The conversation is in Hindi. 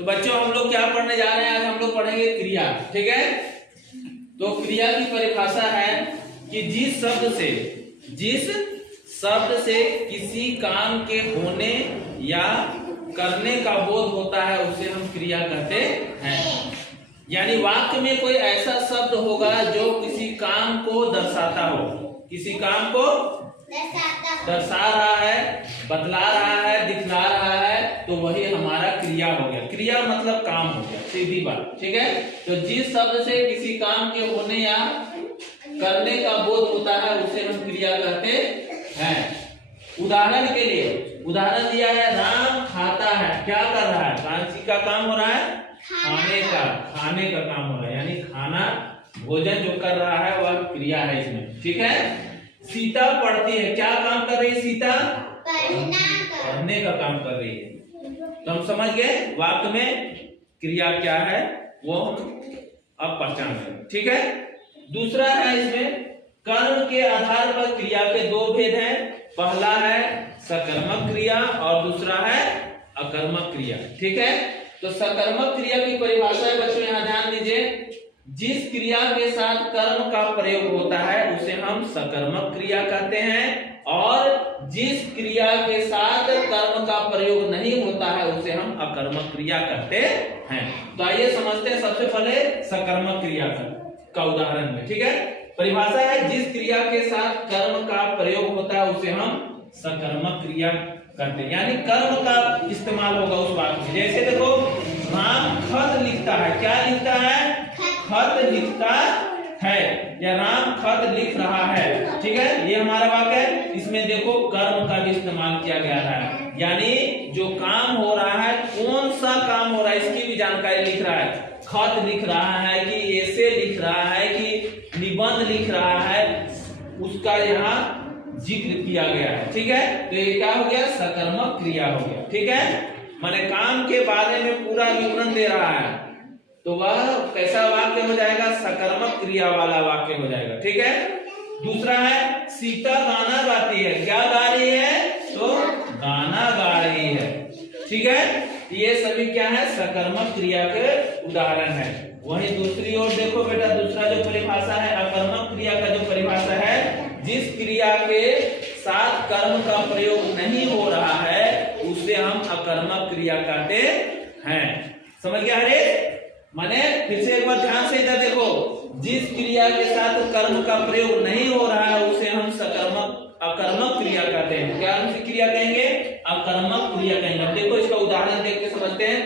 तो बच्चों हम लोग क्या पढ़ने जा रहे हैं? आज हम लोग पढ़ेंगे क्रिया। ठीक है, तो क्रिया की परिभाषा है कि जिस शब्द से किसी काम के होने या करने का बोध होता है उसे हम क्रिया कहते हैं। यानी वाक्य में कोई ऐसा शब्द होगा जो किसी काम को दर्शाता हो, किसी काम को दर्शा रहा है, बतला रहा है, दिखला रहा है, तो वही हमारा क्रिया हो गया। क्रिया मतलब काम हो गया, सीधी बात। ठीक है, तो जिस शब्द से किसी काम के होने या करने का बोध होता है उसे हम क्रिया कहते हैं। उदाहरण के लिए उदाहरण दिया है, राम खाता है। क्या कर रहा है? कांची का काम हो रहा है, खाने का काम हो रहा है, यानी खाना भोजन जो कर रहा है वह क्रिया है इसमें। ठीक है, सीता पढ़ती है। क्या काम कर रही है सीता? पढ़ने का काम कर रही है। तो हम समझ गए वाक्य में क्रिया क्या है, वो हम अब पहचान गए। ठीक है, दूसरा है इसमें कर्म के आधार पर क्रिया के दो भेद हैं। पहला है सकर्मक क्रिया और दूसरा है अकर्मक क्रिया। ठीक है, तो सकर्मक क्रिया की परिभाषा है बच्चों, यहां ध्यान दीजिए। जिस क्रिया के साथ कर्म का प्रयोग होता है उसे हम सकर्मक क्रिया कहते हैं, और जिस क्रिया के साथ कर्म का प्रयोग नहीं होता है उसे हम अकर्मक क्रिया कहते हैं। तो आइए समझते हैं सबसे पहले सकर्मक क्रिया का उदाहरण में। ठीक है, परिभाषा है जिस क्रिया के साथ कर्म का प्रयोग होता है उसे हम सकर्मक क्रिया करते हैं, यानी कर्म का इस्तेमाल होगा उस बात में। जैसे देखो, राम खत लिखता है। क्या लिखता है? खत लिखता है, या राम खत लिख रहा है। ठीक है, ये हमारा वाक्य है। इसमें देखो कर्म का भी इस्तेमाल किया गया है, यानी जो काम हो रहा है, कौन सा काम हो रहा है इसकी भी जानकारी लिख रहा है। खत लिख रहा है कि ऐसे लिख रहा है कि निबंध लिख रहा है, उसका यहाँ जिक्र किया गया है। ठीक है, तो ये क्या हो गया? सकर्मक क्रिया हो गया। ठीक है, माने काम के बारे में पूरा विवरण दे रहा है, तो वह कैसा वाक्य हो जाएगा? सकर्मक क्रिया वाला वाक्य हो जाएगा। ठीक है, दूसरा है सीता गाना गाती है। क्या गा रही है? तो गाना गा रही है। ठीक है, ये सभी क्या है? सकर्मक क्रिया के उदाहरण है। वहीं दूसरी ओर देखो बेटा, दूसरा जो परिभाषा है अकर्मक क्रिया का जो परिभाषा है, जिस क्रिया के साथ कर्म का प्रयोग नहीं हो रहा है उसे हम अकर्मक क्रिया कहते हैं। समझ गया हरे? माने फिर से एक बार ध्यान से इधर देखो, जिस क्रिया के साथ कर्म का प्रयोग नहीं हो रहा है उसे हम अकर्मक क्रिया कहते हैं। क्या हम क्रिया कहेंगे? अकर्मक क्रिया कहेंगे। देखो इसका उदाहरण देख के समझते हैं।